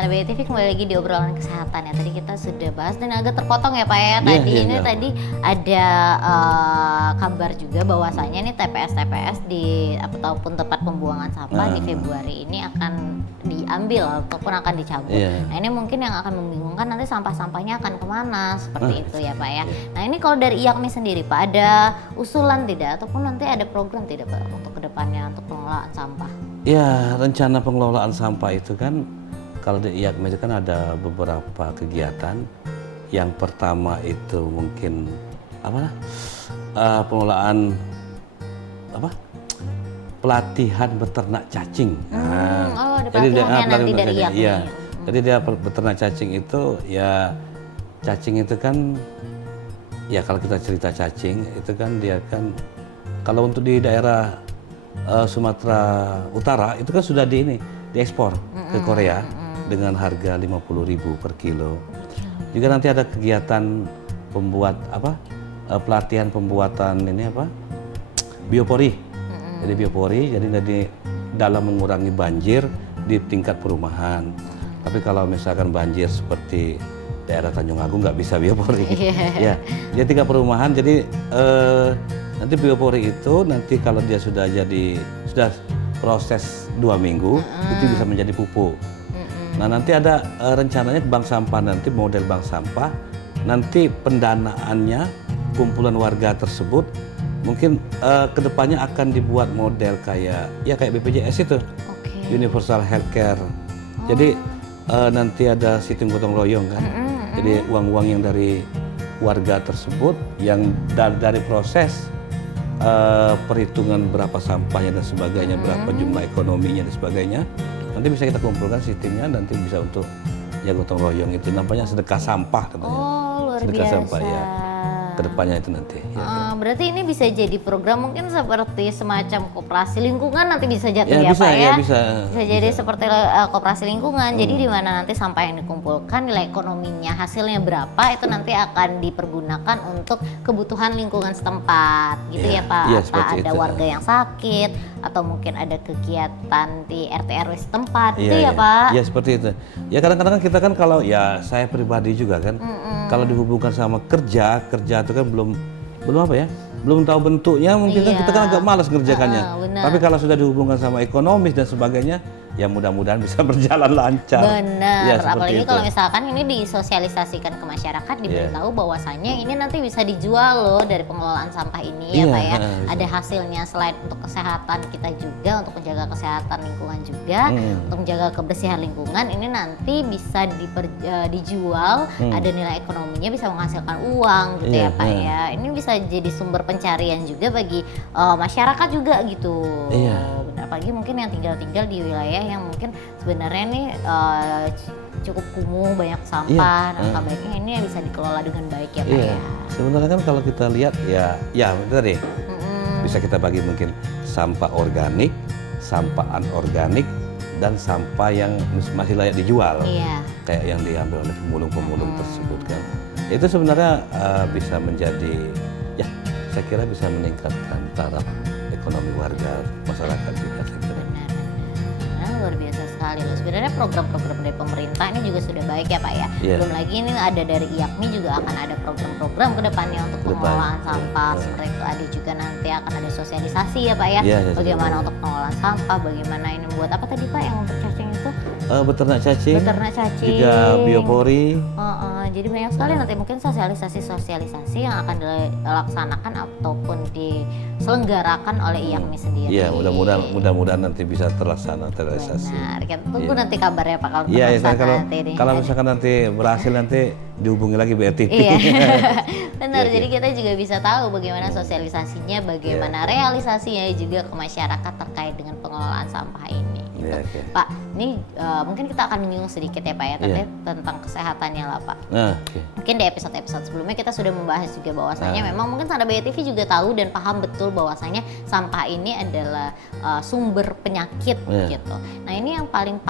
Sahabat BTV kembali lagi di obrolan kesehatan ya. Tadi kita sudah bahas dan agak terpotong ya Pak ya. Tadi ada kabar juga bahwasanya nih TPS-TPS di ataupun tempat pembuangan sampah di Februari ini akan diambil ataupun akan dicabut. Nah ini mungkin yang akan membingungkan nanti sampah-sampahnya akan kemana seperti itu ya Pak ya. Nah ini kalau dari IAKMI sendiri Pak, ada usulan tidak ataupun nanti ada program tidak Pak untuk kedepannya untuk pengelolaan sampah? Ya, rencana pengelolaan sampah itu kan kalau di IAKMI itu kan ada beberapa kegiatan. Yang pertama itu mungkin pengelolaan pelatihan beternak cacing. Ada pelatihannya nanti dari IAKMI. Iya. Jadi dia beternak cacing itu ya, cacing itu kan ya kalau kita cerita cacing itu kan dia kan kalau untuk di daerah Sumatera Utara itu kan sudah diekspor ke Korea dengan harga 50.000 per kilo. Juga nanti ada kegiatan pelatihan pembuatan biopori. Jadi biopori jadi dalam mengurangi banjir di tingkat perumahan. Tapi kalau misalkan banjir seperti daerah Tanjung Agung nggak bisa biopori. Ya, dia tingkat perumahan. Jadi nanti biopori itu nanti kalau dia sudah proses 2 minggu itu bisa menjadi pupuk. Nah nanti ada rencananya bank sampah, nanti model bank sampah, nanti pendanaannya kumpulan warga tersebut mungkin kedepannya akan dibuat model kayak BPJS itu, Universal Healthcare. Jadi nanti ada sistem gotong royong kan. Jadi uang-uang yang dari warga tersebut yang dari proses perhitungan berapa sampahnya dan sebagainya, berapa jumlah ekonominya dan sebagainya, nanti bisa kita kumpulkan sistemnya, nanti bisa untuk gotong royong itu namanya sedekah sampah katanya. Luar sedekah biasa. Sampah ya. Kedepannya itu nanti. Berarti ini bisa jadi program mungkin seperti semacam koperasi lingkungan nanti bisa jatuh ya bisa, Pak ya? Bisa jadi seperti koperasi lingkungan. Jadi di mana nanti sampah yang dikumpulkan nilai ekonominya hasilnya berapa itu nanti akan dipergunakan untuk kebutuhan lingkungan setempat gitu ya Pak. Apa ada warga yang sakit atau mungkin ada kegiatan di RT RW setempat gitu ya Pak? Iya seperti itu. Ya kadang-kadang kita kan kalau saya pribadi juga kan kalau dihubungkan sama kerja itu kan belum tahu bentuknya, mungkin kan kita kan agak malas ngerjakannya. Tapi kalau sudah dihubungkan sama ekonomis dan sebagainya, ya mudah-mudahan bisa berjalan lancar. Benar, ya, apalagi kalau misalkan ini disosialisasikan ke masyarakat, diberitahu bahwasannya ini nanti bisa dijual loh dari pengelolaan sampah ini ya Pak ya. Ada hasilnya selain untuk kesehatan kita juga, untuk menjaga kesehatan lingkungan juga, untuk menjaga kebersihan lingkungan, ini nanti bisa dijual, ada nilai ekonominya, bisa menghasilkan uang gitu ya Pak ya. Ini bisa jadi sumber pencarian juga bagi masyarakat juga gitu. Benar, apalagi mungkin yang tinggal di wilayah yang mungkin sebenarnya nih cukup kumuh, banyak sampah. Nah, baiknya ini bisa dikelola dengan baik ya Pak ya. Sebenarnya kan kalau kita lihat ya benar deh. Bisa kita bagi mungkin sampah organik, sampah anorganik, dan sampah yang masih layak dijual. Kayak yang diambil oleh pemulung-pemulung tersebut kan. Itu sebenarnya bisa menjadi, saya kira bisa meningkatkan taraf ekonomi warga masyarakat juga. Luar biasa sekali loh. Sebenarnya program-program dari pemerintah ini juga sudah baik ya Pak ya. Belum lagi ini ada dari IAKMI juga akan ada program-program ke depannya untuk pengelolaan sampah. Seperti itu ada juga nanti akan ada sosialisasi ya Pak ya. Bagaimana untuk pengelolaan sampah, bagaimana ini buat apa tadi Pak yang untuk cacing itu? Beternak cacing. Juga biopori. Jadi banyak sekali nanti mungkin sosialisasi yang akan dilaksanakan ataupun diselenggarakan oleh IAKMI sendiri. Iya, mudah-mudahan nanti bisa terlaksana. Benar, kita tunggu nanti kabarnya Pak kalau kalau misalkan nanti berhasil nanti dihubungi lagi BRTP. Benar, jadi kita juga bisa tahu bagaimana sosialisasinya, bagaimana realisasinya juga ke masyarakat terkait dengan pengelolaan sampah ini. Pak, ini mungkin kita akan menyinggung sedikit ya Pak ya tentang kesehatannya lah Pak. Mungkin di episode-episode sebelumnya kita sudah membahas juga bahwasanya memang mungkin Sahabat BTV juga tahu dan paham betul bahwasanya sampah ini adalah sumber penyakit gitu. Nah ini yang paling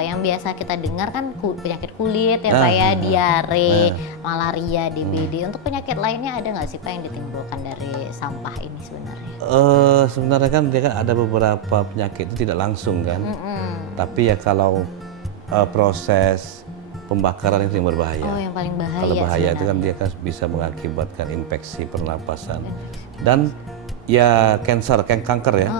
yang biasa kita dengar kan penyakit kulit ya Pak ya, diare, malaria, DBD. Untuk penyakit lainnya ada nggak sih Pak yang ditimbulkan dari sampah ini sebenarnya? Sebenarnya kan dia kan ada beberapa penyakit itu tidak langsung kan. Tapi ya kalau proses pembakaran itu yang berbahaya. Oh, yang paling bahaya. Kalau bahaya itu kan sebenarnya. dia kan bisa mengakibatkan infeksi pernapasan dan ya kanker ya.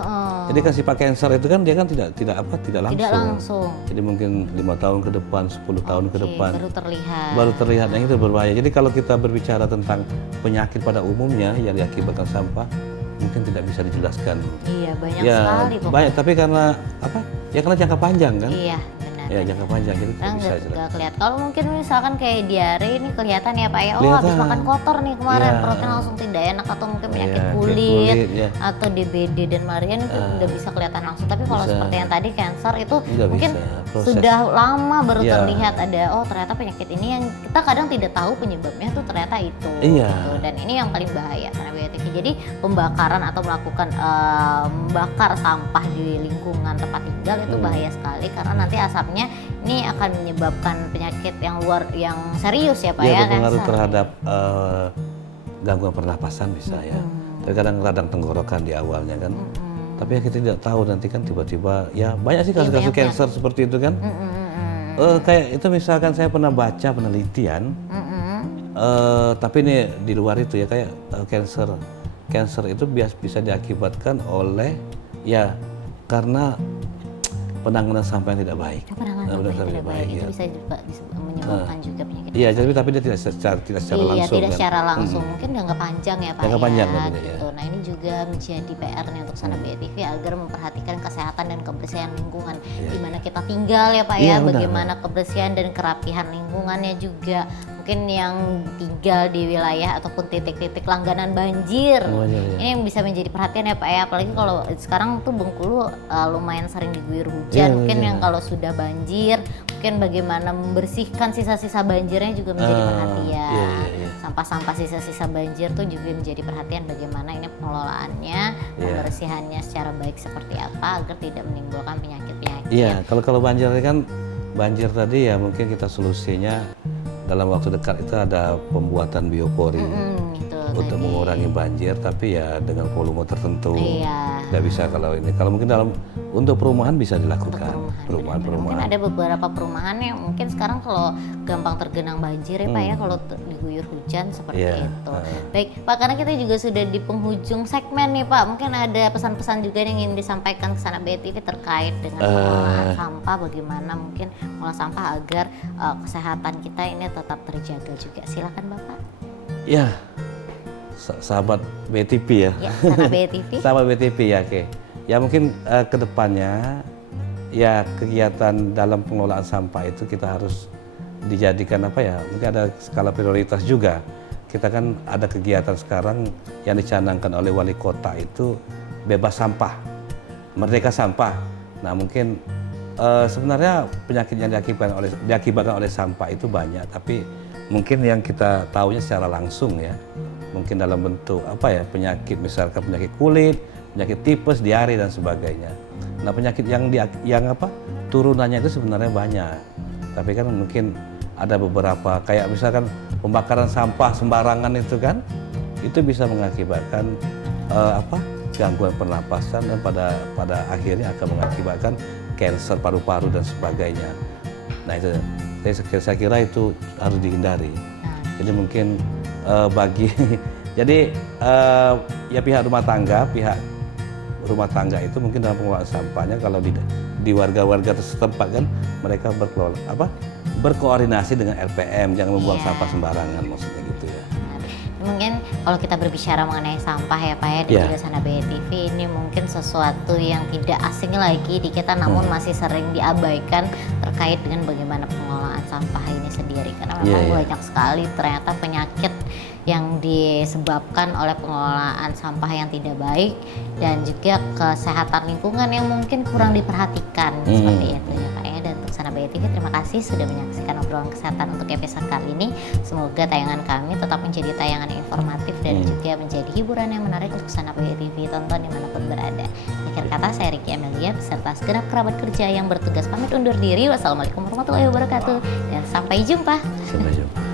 Jadi kan sifat kanker itu kan dia kan tidak langsung. Tidak langsung. Jadi mungkin 5 tahun ke depan, 10 tahun ke depan Baru terlihat. baru terlihat, yang itu berbahaya. Jadi kalau kita berbicara tentang penyakit pada umumnya yang diakibatkan sampah, mungkin tidak bisa dijelaskan. Iya, banyak Ya sekali pokoknya. banyak, tapi karena apa? Ya karena jangka panjang kan. Iya, benar. Ya jangka panjang, jadi tidak bisa jelas. Nggak kelihatan. Kalau mungkin misalkan kayak diare ini kelihatan ya Pak ya, oh Kelihatan. habis makan kotor nih kemarin, Iya. perutnya langsung tidak enak atau mungkin penyakit Iya, kayak kulit, ya. atau DBD dan malaria itu udah bisa kelihatan langsung. Tapi kalau Bisa. seperti yang tadi kanker itu Nggak mungkin bisa, proses. sudah lama baru Iya. terlihat ada oh ternyata penyakit ini yang kita kadang tidak tahu penyebabnya tuh ternyata itu. Iya. Gitu. Dan ini yang paling bahaya karena BTV. Jadi pembakaran atau melakukan membakar sampah di lingkungan tempat tinggal itu bahaya sekali karena nanti asapnya ini akan menyebabkan penyakit yang serius ya Pak Ya ya, berpengaruh kanker. terhadap gangguan pernapasan bisa ya. Tapi kadang radang tenggorokan di awalnya kan. Tapi ya kita tidak tahu nanti kan tiba-tiba ya banyak sih kasus-kasus banyak. kanker seperti itu kan. Kayak itu misalkan saya pernah baca penelitian, tapi ini di luar itu ya kayak kanker itu bisa diakibatkan oleh ya karena penanganan sampah yang tidak baik. Penanganan sampah yang tidak baik itu ya. bisa juga menyebabkan juga penyakit. Iya, tapi dia tidak secara Iya, langsung. tidak kan. secara langsung. Mungkin jangka panjang ya Pak Jangka ya. panjang, betul, Gitu. Nah ini juga menjadi PR nih untuk Sana BTV agar memperhatikan kesehatan dan kebersihan lingkungan di mana kita tinggal ya Pak Iya, ya. benar, Bagaimana kebersihan dan kerapihan lingkungannya juga. Mungkin yang tinggal di wilayah ataupun titik-titik langganan banjir. Iya. Ini yang bisa menjadi perhatian ya Pak ya. Apalagi kalau sekarang tuh Bengkulu lumayan sering diguyur hujan. Iya, Mungkin iya. yang kalau sudah banjir, mungkin bagaimana membersihkan sisa-sisa banjirnya juga menjadi perhatian. Iya. Sampah-sampah sisa-sisa banjir tuh juga menjadi perhatian bagaimana ini pengelolaannya, pembersihannya secara baik seperti apa agar tidak menimbulkan penyakit-penyakit. Iya, kalau banjir kan banjir tadi ya mungkin kita solusinya dalam waktu dekat itu ada pembuatan biopori Gitu untuk tadi. mengurangi banjir, tapi ya dengan volume tertentu. Iya. Nggak bisa kalau ini. Kalau mungkin untuk perumahan bisa dilakukan. Mungkin ada beberapa perumahan yang mungkin sekarang kalau gampang tergenang banjir ya Pak ya kalau diguyur hujan seperti Iya, itu. Baik Pak, karena kita juga sudah di penghujung segmen nih Pak, mungkin ada pesan-pesan juga yang ingin disampaikan ke Sana BTV terkait dengan pengelolaan sampah, bagaimana mungkin mengolah sampah agar kesehatan kita ini tetap terjaga juga. Silakan Bapak. Ya, sahabat BTV ya. Ya, Sana BTV. Sahabat BTV ya, oke. Ya mungkin ke depannya ya kegiatan dalam pengelolaan sampah itu kita harus dijadikan apa ya? Mungkin ada skala prioritas juga. Kita kan ada kegiatan sekarang yang dicanangkan oleh wali kota itu bebas sampah, merdeka sampah. Nah mungkin sebenarnya penyakit yang diakibatkan oleh sampah itu banyak, tapi mungkin yang kita tahunya secara langsung ya, mungkin dalam bentuk apa ya, penyakit misalkan penyakit kulit, penyakit tipes, diare dan sebagainya. Nah penyakit yang turunannya itu sebenarnya banyak, tapi kan mungkin ada beberapa kayak misalkan pembakaran sampah sembarangan itu kan, itu bisa mengakibatkan gangguan pernapasan dan pada akhirnya akan mengakibatkan kanker paru-paru dan sebagainya. Nah itu saya kira itu harus dihindari. Jadi mungkin ya pihak rumah tangga itu mungkin dalam pengelolaan sampahnya kalau di warga-warga setempat kan mereka berkoordinasi dengan LPM, jangan membuang sampah sembarangan, maksudnya gitu ya. Mungkin kalau kita berbicara mengenai sampah ya Pak ya, dan juga Sana BTV ini mungkin sesuatu yang tidak asing lagi di kita, namun masih sering diabaikan terkait dengan bagaimana pengelolaan sampah ini sendiri, karena memang banyak sekali ternyata penyakit yang disebabkan oleh pengelolaan sampah yang tidak baik dan juga kesehatan lingkungan yang mungkin kurang diperhatikan seperti itu ya Pak ya. Dan untuk Sana BTV terima kasih sudah menyaksikan obrolan kesehatan untuk episode kali ini. Semoga tayangan kami tetap menjadi tayangan yang informatif dan juga menjadi hiburan yang menarik untuk Sana BTV tonton dimanapun berada. Akhir kata saya Ricky Amelia beserta segenap kerabat kerja yang bertugas pamit undur diri. Wassalamualaikum warahmatullahi wabarakatuh dan sampai jumpa. Sampai jumpa.